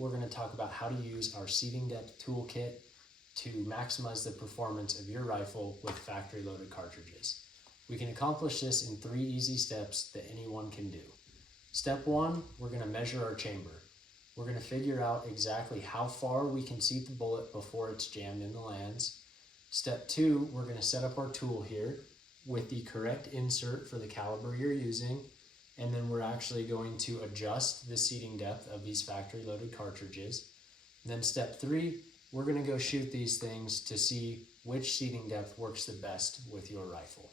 we're going to talk about how to use our seating depth toolkit to maximize the performance of your rifle with factory loaded cartridges. We can accomplish this in 3 easy steps that anyone can do. Step 1, we're going to measure our chamber. We're going to figure out exactly how far we can seat the bullet before it's jammed in the lands. Step 2, we're going to set up our tool here with the correct insert for the caliber you're using, and then we're actually going to adjust the seating depth of these factory loaded cartridges. And then step 3, we're going to go shoot these things to see which seating depth works the best with your rifle.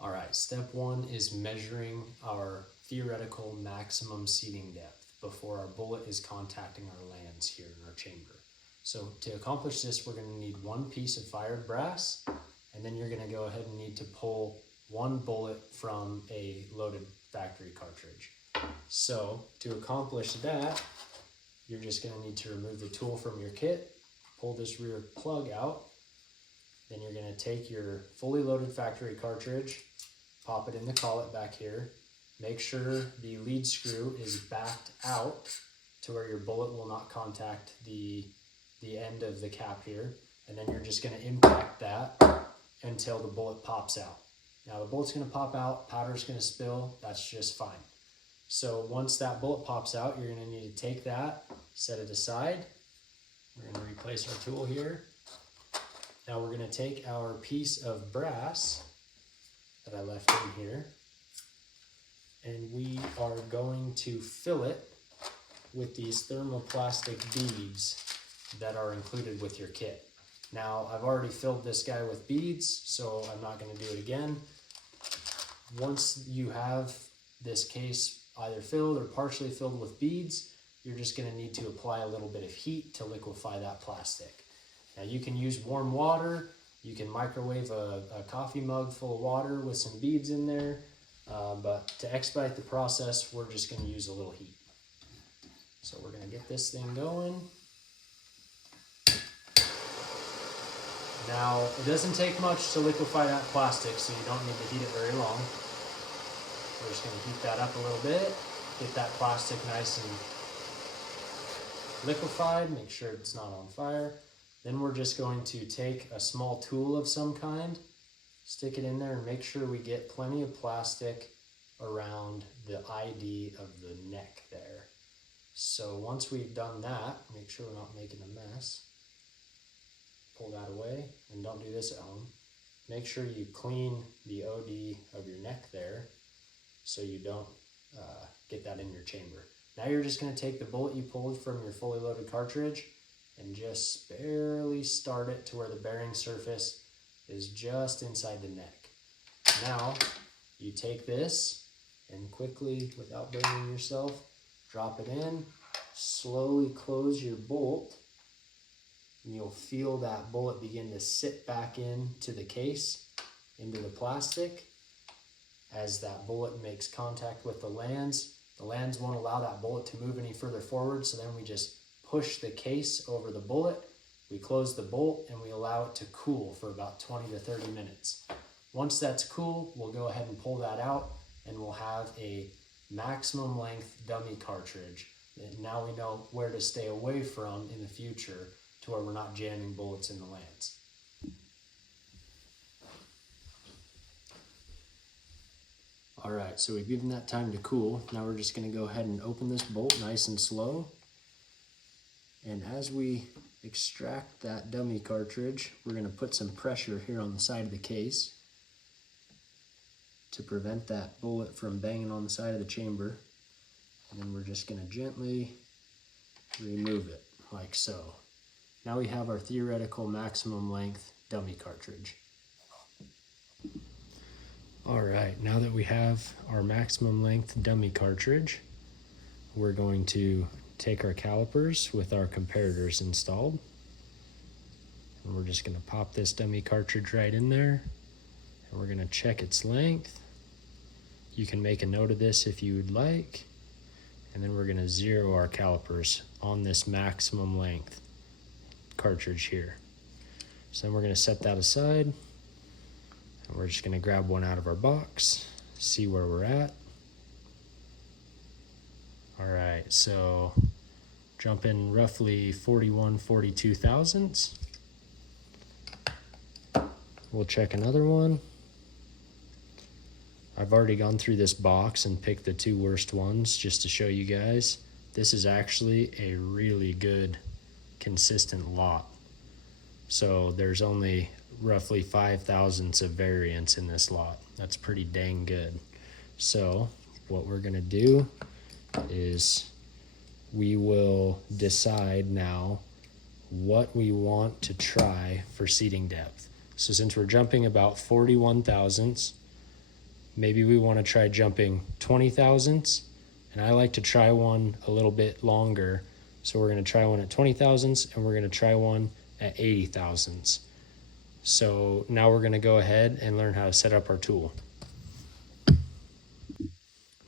All right, step 1 is measuring our theoretical maximum seating depth before our bullet is contacting our lands here in our chamber. So to accomplish this, we're going to need 1 piece of fired brass, and then you're going to go ahead and need to pull 1 bullet from a loaded factory cartridge. So to accomplish that, you're just going to need to remove the tool from your kit, pull this rear plug out, then you're going to take your fully loaded factory cartridge, pop it in the collet back here, make sure the lead screw is backed out to where your bullet will not contact the end of the cap here, and then you're just going to impact that until the bullet pops out. Now the bullet's going to pop out, powder's going to spill, that's just fine. So once that bullet pops out, you're going to need to take that, set it aside. We're going to replace our tool here. Now we're going to take our piece of brass that I left in here, and we are going to fill it with these thermoplastic beads that are included with your kit. Now I've already filled this guy with beads, so I'm not going to do it again. Once you have this case either filled or partially filled with beads, you're just going to need to apply a little bit of heat to liquefy that plastic. Now you can use warm water, you can microwave a coffee mug full of water with some beads in there, but to expedite the process, we're just going to use a little heat. So we're going to get this thing going. Now, it doesn't take much to liquefy that plastic, so you don't need to heat it very long. We're just going to heat that up a little bit, get that plastic nice and liquefied, make sure it's not on fire. Then we're just going to take a small tool of some kind, stick it in there, and make sure we get plenty of plastic around the ID of the neck there. So once we've done that, make sure we're not making a mess. Pull that away, and don't do this at home. Make sure you clean the OD of your neck there so you don't get that in your chamber. Now you're just going to take the bullet you pulled from your fully loaded cartridge and just barely start it to where the bearing surface is just inside the neck. Now you take this and quickly, without burning yourself, drop it in, slowly close your bolt, and you'll feel that bullet begin to sit back into the case, into the plastic. As that bullet makes contact with the lands won't allow that bullet to move any further forward, so then we just push the case over the bullet, we close the bolt, and we allow it to cool for about 20 to 30 minutes. Once that's cool, we'll go ahead and pull that out, and we'll have a maximum length dummy cartridge that now we know where to stay away from in the future to where we're not jamming bullets in the lands. All right, so we've given that time to cool. Now we're just going to go ahead and open this bolt nice and slow. And as we extract that dummy cartridge, we're going to put some pressure here on the side of the case to prevent that bullet from banging on the side of the chamber. And then we're just going to gently remove it like so. Now we have our theoretical maximum length dummy cartridge. All right, now that we have our maximum length dummy cartridge, we're going to take our calipers with our comparators installed. And we're just going to pop this dummy cartridge right in there, and we're going to check its length. You can make a note of this if you would like, and then we're going to zero our calipers on this maximum length cartridge here. So then we're going to set that aside, and we're just going to grab one out of our box, see where we're at. All right, so jumping roughly 41-42 thousandths. We'll check another one. I've already gone through this box and picked the two worst ones just to show you guys. This is actually a really good, consistent lot. So there's only roughly 5 thousandths of variance in this lot. That's pretty dang good. So what we're gonna do is we will decide now what we want to try for seating depth. So since we're jumping about 41 thousandths, maybe we want to try jumping 20 thousandths, and I like to try one a little bit longer. So we're going to try one at 20 thousandths, and we're going to try one at 80 thousandths. So now we're going to go ahead and learn how to set up our tool.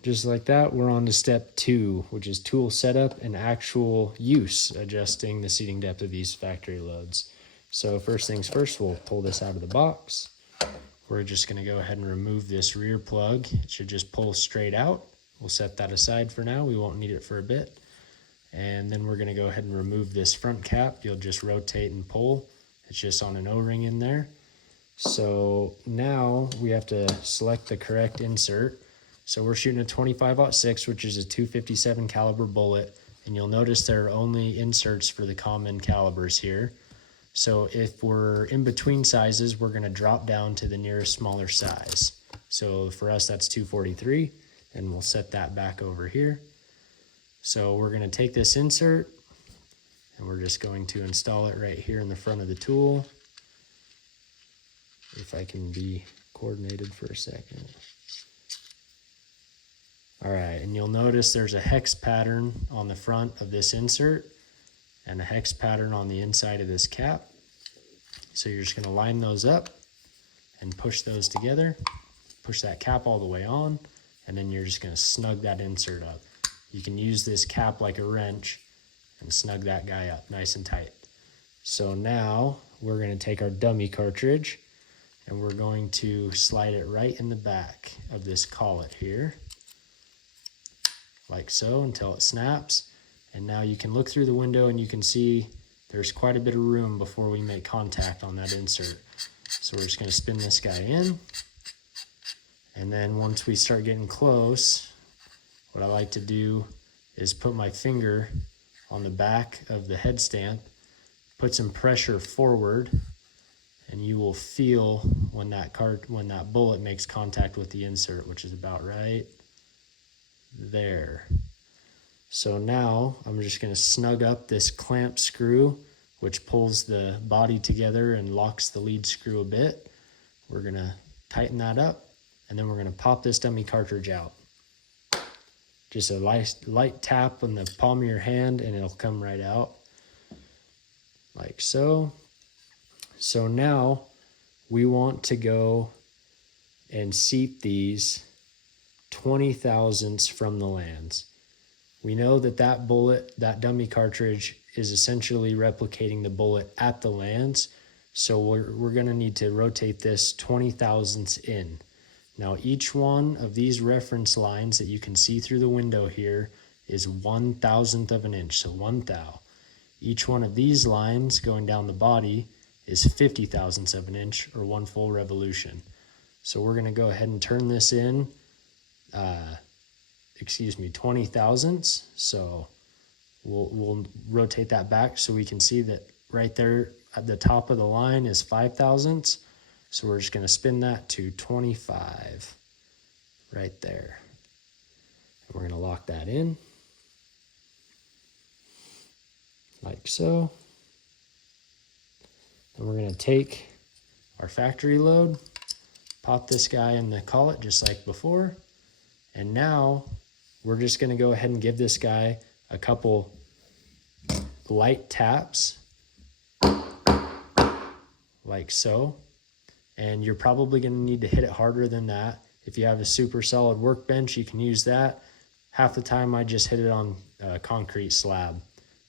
Just like that, we're on to step 2, which is tool setup and actual use, adjusting the seating depth of these factory loads. So first things first, we'll pull this out of the box. We're just going to go ahead and remove this rear plug. It should just pull straight out. We'll set that aside for now. We won't need it for a bit. And then we're going to go ahead and remove this front cap. You'll just rotate and pull. It's just on an O-ring in there. So now we have to select the correct insert. So we're shooting a 25-06, which is a .257 caliber bullet. And you'll notice there are only inserts for the common calibers here. So if we're in between sizes, we're going to drop down to the nearest smaller size. So for us, that's 243, and we'll set that back over here. So we're going to take this insert, and we're just going to install it right here in the front of the tool. If I can be coordinated for a second. All right, and you'll notice there's a hex pattern on the front of this insert and a hex pattern on the inside of this cap. So you're just going to line those up and push those together, push that cap all the way on, and then you're just going to snug that insert up. You can use this cap like a wrench and snug that guy up nice and tight. So now we're going to take our dummy cartridge and we're going to slide it right in the back of this collet here, like so, until it snaps. And now you can look through the window and you can see there's quite a bit of room before we make contact on that insert. So we're just going to spin this guy in. And then once we start getting close, what I like to do is put my finger on the back of the head stamp, put some pressure forward, and you will feel when that bullet makes contact with the insert, which is about right there. So now I'm just going to snug up this clamp screw, which pulls the body together and locks the lead screw a bit. We're going to tighten that up, and then we're going to pop this dummy cartridge out. Just a light tap on the palm of your hand and it'll come right out like so. So now we want to go and seat these 20 thousandths from the lands. We know that that bullet, that dummy cartridge, is essentially replicating the bullet at the lands. So we're going to need to rotate this 20 thousandths in. Now each one of these reference lines that you can see through the window here is 1/1000th of an inch, so 1 thou. Each one of these lines going down the body is 50 thousandths of an inch, or 1 full revolution. So we're going to go ahead and turn this in 20 thousandths. So we'll rotate that back so we can see that right there at the top of the line is 5 thousandths. So we're just going to spin that to 25 right there. And we're going to lock that in like so. Then we're going to take our factory load, pop this guy in the collet just like before. And now we're just going to go ahead and give this guy a couple light taps like so. And you're probably going to need to hit it harder than that. If you have a super solid workbench, you can use that. Half the time I just hit it on a concrete slab,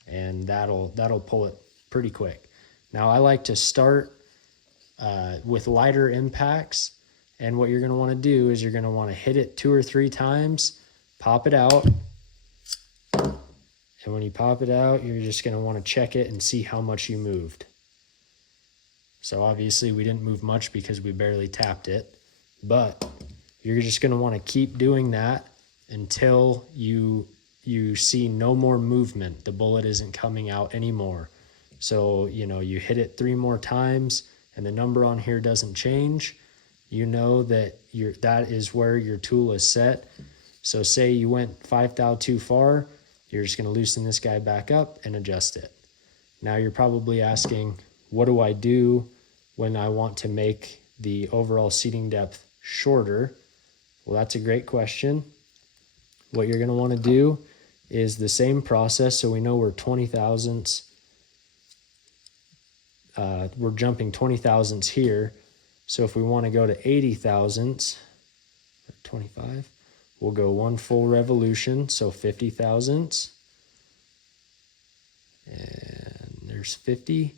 and that'll pull it pretty quick. Now I like to start with lighter impacts, and what you're going to want to do is you're going to want to hit it 2 or 3 times, pop it out, and And when you pop it out, you're just going to want to check it and see how much you moved. So obviously we didn't move much because we barely tapped it, but you're just going to want to keep doing that until you see no more movement. The bullet isn't coming out anymore. So, you hit it 3 more times and the number on here doesn't change. You know that that is where your tool is set. So say you went 5 thou too far, you're just going to loosen this guy back up and adjust it. Now you're probably asking, what do I do when I want to make the overall seating depth shorter? Well, that's a great question. What you're going to want to do is the same process. So we know we're 20 thousandths. We're jumping 20 thousandths here. So if we want to go to 80 thousandths, 25, we'll go 1 full revolution. So 50 thousandths. And there's 50.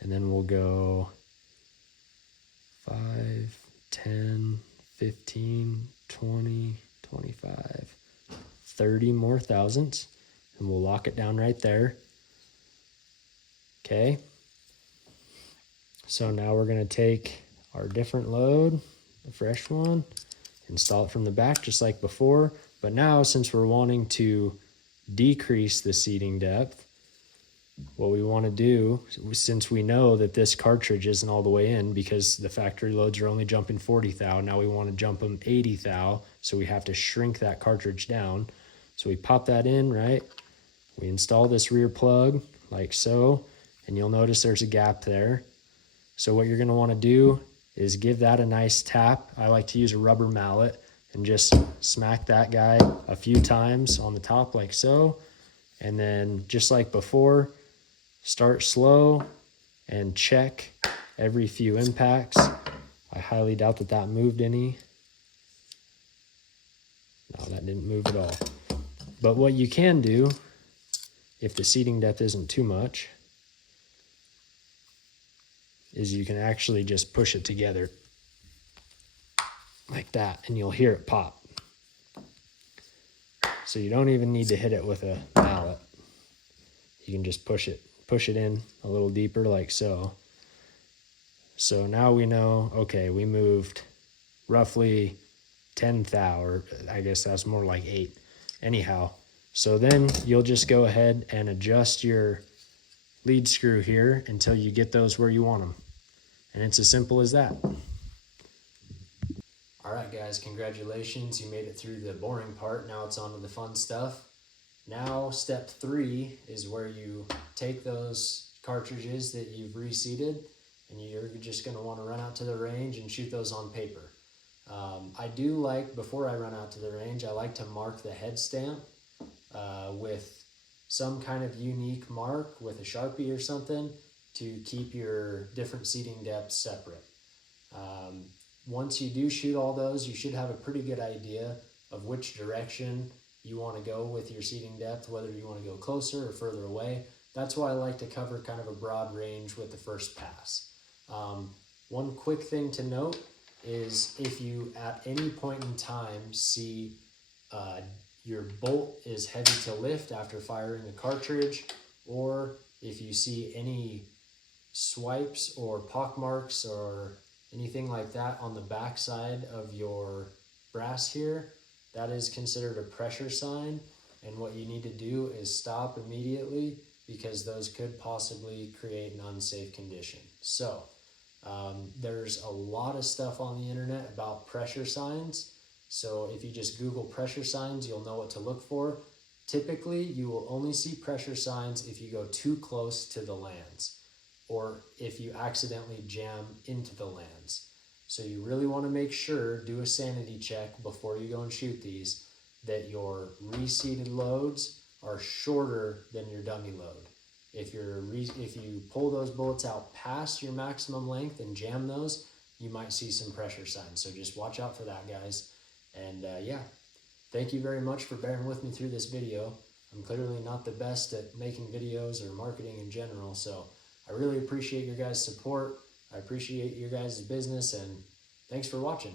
And then we'll go 5, 10, 15, 20, 25, 30 more thousandths, and we'll lock it down right there. Okay. So now we're going to take our different load, the fresh one, install it from the back just like before. But now, since we're wanting to decrease the seating depth, what we want to do, since we know that this cartridge isn't all the way in because the factory loads are only jumping 40 thou, now we want to jump them 80 thou, so we have to shrink that cartridge down. So we pop that in, right? We install this rear plug like so, and you'll notice there's a gap there. So what you're going to want to do is give that a nice tap. I like to use a rubber mallet and just smack that guy a few times on the top like so. And then just like before, start slow and check every few impacts. I highly doubt that that moved any. No, that didn't move at all. But what you can do, if the seating depth isn't too much, is you can actually just push it together like that, and you'll hear it pop. So you don't even need to hit it with a mallet. You can just push it in a little deeper like so. So now we know, okay, we moved roughly 10 thou, or I guess that's more like 8. Anyhow, so then you'll just go ahead and adjust your lead screw here until you get those where you want them. And it's as simple as that. All right, guys, congratulations. You made it through the boring part. Now it's on to the fun stuff. Now, step 3 is where you take those cartridges that you've reseated, and you're just going to want to run out to the range and shoot those on paper. I do like, before I run out to the range, I like to mark the head stamp with some kind of unique mark with a Sharpie or something to keep your different seating depths separate. Once you do shoot all those, you should have a pretty good idea of which direction you want to go with your seating depth, whether you want to go closer or further away. That's why I like to cover kind of a broad range with the first pass. One quick thing to note is if you at any point in time see your bolt is heavy to lift after firing a cartridge, or if you see any swipes or pock marks or anything like that on the back side of your brass here, that is considered a pressure sign, and what you need to do is stop immediately because those could possibly create an unsafe condition. So there's a lot of stuff on the internet about pressure signs. So if you just Google pressure signs, you'll know what to look for. Typically, you will only see pressure signs if you go too close to the lands, or if you accidentally jam into the lands. So you really want to make sure, do a sanity check before you go and shoot these, that your reseated loads are shorter than your dummy load. If you pull those bullets out past your maximum length and jam those, you might see some pressure signs. So just watch out for that, guys. And yeah, thank you very much for bearing with me through this video. I'm clearly not the best at making videos or marketing in general, so I really appreciate your guys' support. I appreciate your guys' business, and thanks for watching.